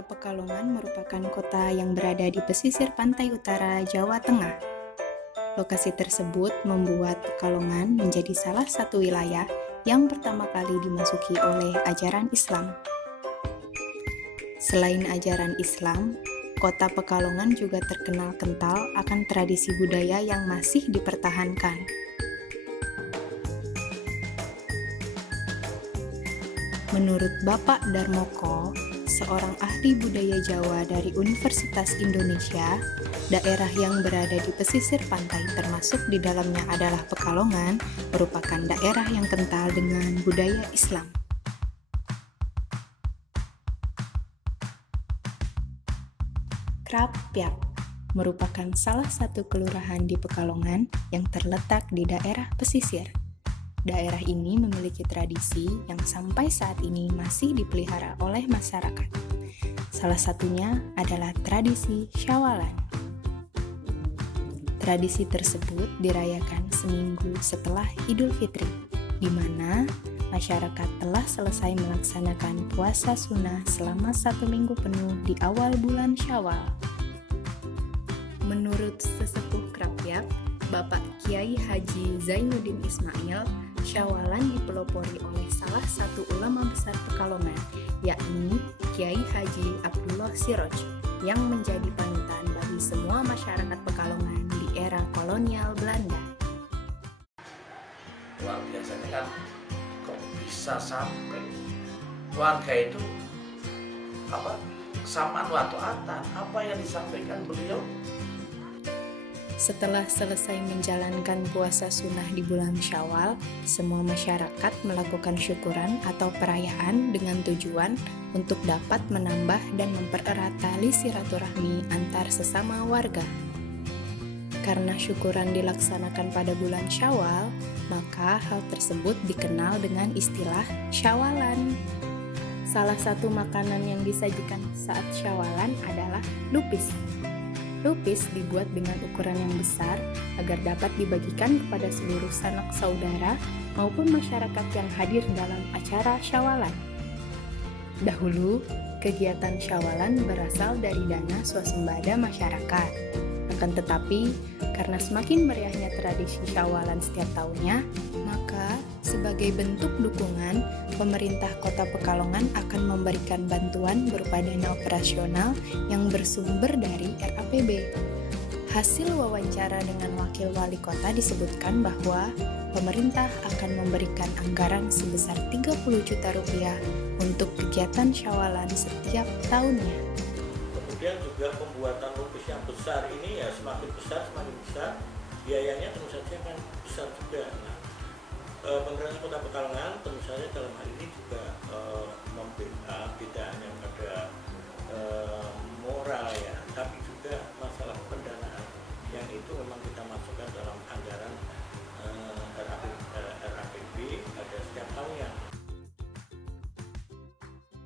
Kota Pekalongan merupakan kota yang berada di pesisir pantai utara Jawa Tengah. Lokasi tersebut membuat Pekalongan menjadi salah satu wilayah yang pertama kali dimasuki oleh ajaran Islam. Selain ajaran Islam, Kota Pekalongan juga terkenal kental akan tradisi budaya yang masih dipertahankan. Menurut Bapak Darmoko, seorang ahli budaya Jawa dari Universitas Indonesia, daerah yang berada di pesisir pantai termasuk di dalamnya adalah Pekalongan, merupakan daerah yang kental dengan budaya Islam. Krapyak merupakan salah satu kelurahan di Pekalongan yang terletak di daerah pesisir. Daerah ini memiliki tradisi yang sampai saat ini masih dipelihara oleh masyarakat. Salah satunya adalah tradisi Syawalan. Tradisi tersebut dirayakan seminggu setelah Idul Fitri, di mana masyarakat telah selesai melaksanakan puasa sunnah selama 1 minggu penuh di awal bulan Syawal. Menurut sesepuh Krapyak, Bapak Kiai Haji Zainuddin Ismail, Syawalan dipelopori oleh salah satu ulama besar Pekalongan, yakni Kiai Haji Abdullah Siroj, yang menjadi panutan bagi semua masyarakat Pekalongan di era kolonial Belanda. Luar biasanya kan, kok bisa sampai warga itu kesamaan waktu atan, apa yang disampaikan beliau. Setelah selesai menjalankan puasa sunnah di bulan Syawal, semua masyarakat melakukan syukuran atau perayaan dengan tujuan untuk dapat menambah dan mempererat tali silaturahmi antar sesama warga. Karena syukuran dilaksanakan pada bulan Syawal, maka hal tersebut dikenal dengan istilah Syawalan. Salah satu makanan yang disajikan saat Syawalan adalah lupis. Lupis dibuat dengan ukuran yang besar agar dapat dibagikan kepada seluruh sanak saudara maupun masyarakat yang hadir dalam acara Syawalan. Dahulu, kegiatan Syawalan berasal dari dana swasembada masyarakat. Akan tetapi, karena semakin meriahnya tradisi Syawalan setiap tahunnya, maka sebagai bentuk dukungan, pemerintah Kota Pekalongan akan memberikan bantuan berupa dana operasional yang bersumber dari RAPB. Hasil wawancara dengan Wakil Wali Kota disebutkan bahwa pemerintah akan memberikan anggaran sebesar 30 juta rupiah untuk kegiatan Syawalan setiap tahunnya. Kemudian juga pembuatan lupis yang besar ini ya semakin besar, biayanya tentu saja kan besar juga. Nah, pemerintah Kota Pekalongan tentu saja dalam hal ini juga tidak hanya pada moral ya, tapi juga masalah pendanaan yang itu memang kita masukkan dalam anggaran RAPB pada setiap tahunnya.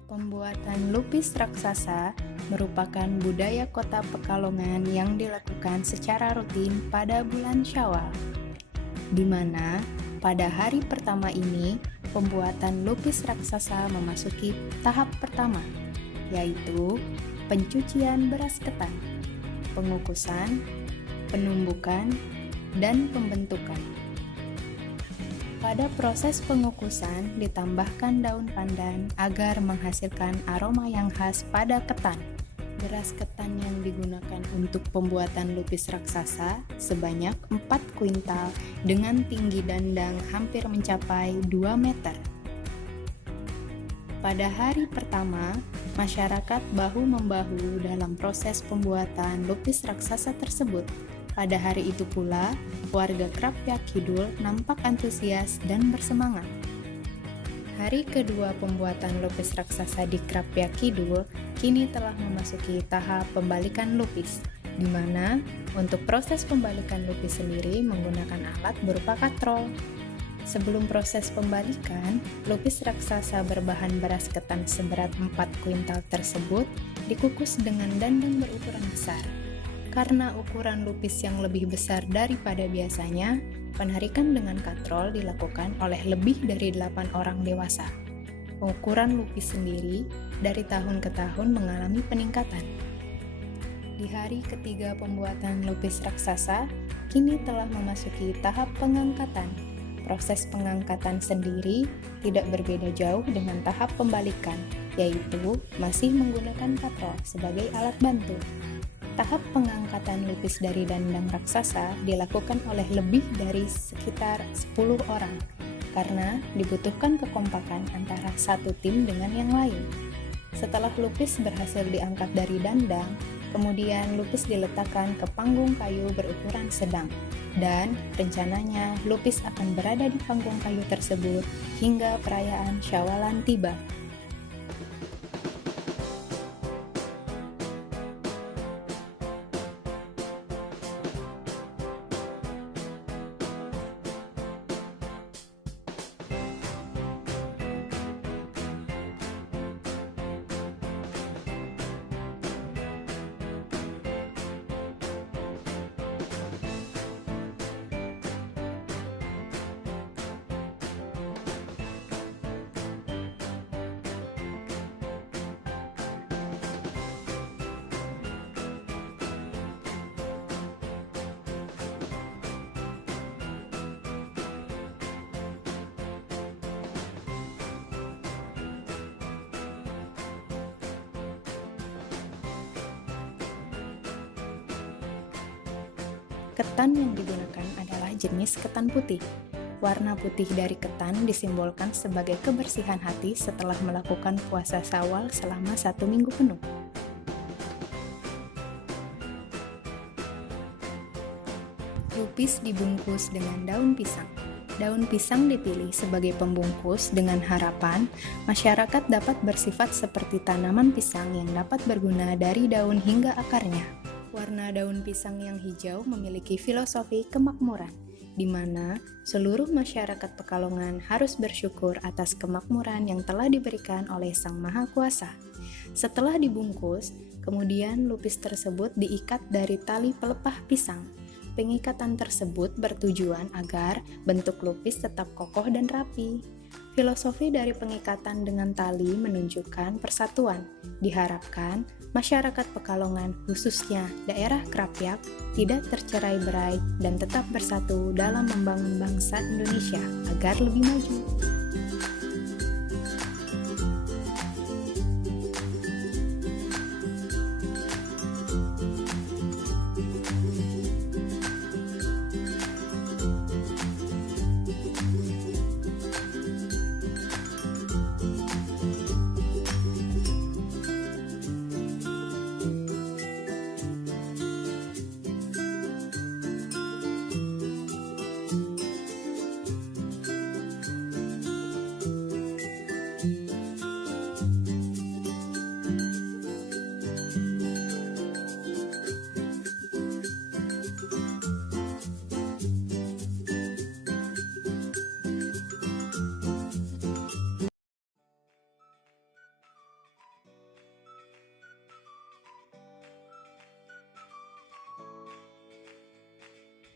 Pembuatan lupis raksasa merupakan budaya Kota Pekalongan yang dilakukan secara rutin pada bulan Syawal, di mana pada hari pertama ini pembuatan lupis raksasa memasuki tahap pertama, yaitu pencucian beras ketan, pengukusan, penumbukan, dan pembentukan. Pada proses pengukusan ditambahkan daun pandan agar menghasilkan aroma yang khas pada ketan. Beras ketan yang digunakan untuk pembuatan lupis raksasa sebanyak 4 kuintal dengan tinggi dandang hampir mencapai 2 meter. Pada hari pertama, masyarakat bahu-membahu dalam proses pembuatan lupis raksasa tersebut. Pada hari itu pula, warga Krapyak Kidul nampak antusias dan bersemangat. Hari kedua pembuatan lupis raksasa di Krapyak Kidul kini telah memasuki tahap pembalikan lupis, di mana untuk proses pembalikan lupis sendiri menggunakan alat berupa katrol. Sebelum proses pembalikan, lupis raksasa berbahan beras ketan seberat 4 kuintal tersebut dikukus dengan dandang berukuran besar. Karena ukuran lupis yang lebih besar daripada biasanya, penarikan dengan katrol dilakukan oleh lebih dari 8 orang dewasa. Ukuran lupis sendiri dari tahun ke tahun mengalami peningkatan. Di hari ketiga pembuatan lupis raksasa, kini telah memasuki tahap pengangkatan. Proses pengangkatan sendiri tidak berbeda jauh dengan tahap pembalikan, yaitu masih menggunakan katrol sebagai alat bantu. Tahap pengangkatan lupis dari dandang raksasa dilakukan oleh lebih dari sekitar 10 orang, karena dibutuhkan kekompakan antara satu tim dengan yang lain. Setelah lupis berhasil diangkat dari dandang, kemudian lupis diletakkan ke panggung kayu berukuran sedang, dan rencananya lupis akan berada di panggung kayu tersebut hingga perayaan Syawalan tiba. Ketan yang digunakan adalah jenis ketan putih. Warna putih dari ketan disimbolkan sebagai kebersihan hati setelah melakukan puasa Syawal selama 1 minggu penuh. Lupis dibungkus dengan daun pisang. Daun pisang dipilih sebagai pembungkus dengan harapan masyarakat dapat bersifat seperti tanaman pisang yang dapat berguna dari daun hingga akarnya. Warna daun pisang yang hijau memiliki filosofi kemakmuran, di mana seluruh masyarakat Pekalongan harus bersyukur atas kemakmuran yang telah diberikan oleh Sang Maha Kuasa. Setelah dibungkus, kemudian lupis tersebut diikat dari tali pelepah pisang. Pengikatan tersebut bertujuan agar bentuk lupis tetap kokoh dan rapi. Filosofi dari pengikatan dengan tali menunjukkan persatuan. Diharapkan masyarakat Pekalongan, khususnya daerah Krapyak, tidak tercerai-berai dan tetap bersatu dalam membangun bangsa Indonesia agar lebih maju.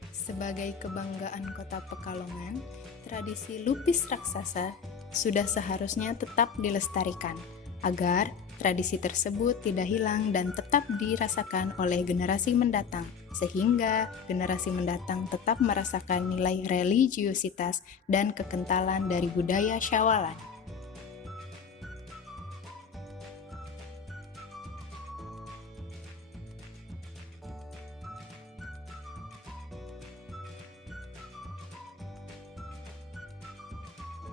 Sebagai kebanggaan kota Pekalongan, tradisi lupis raksasa sudah seharusnya tetap dilestarikan, agar tradisi tersebut tidak hilang dan tetap dirasakan oleh generasi mendatang, sehingga generasi mendatang tetap merasakan nilai religiositas dan kekentalan dari budaya Syawalan.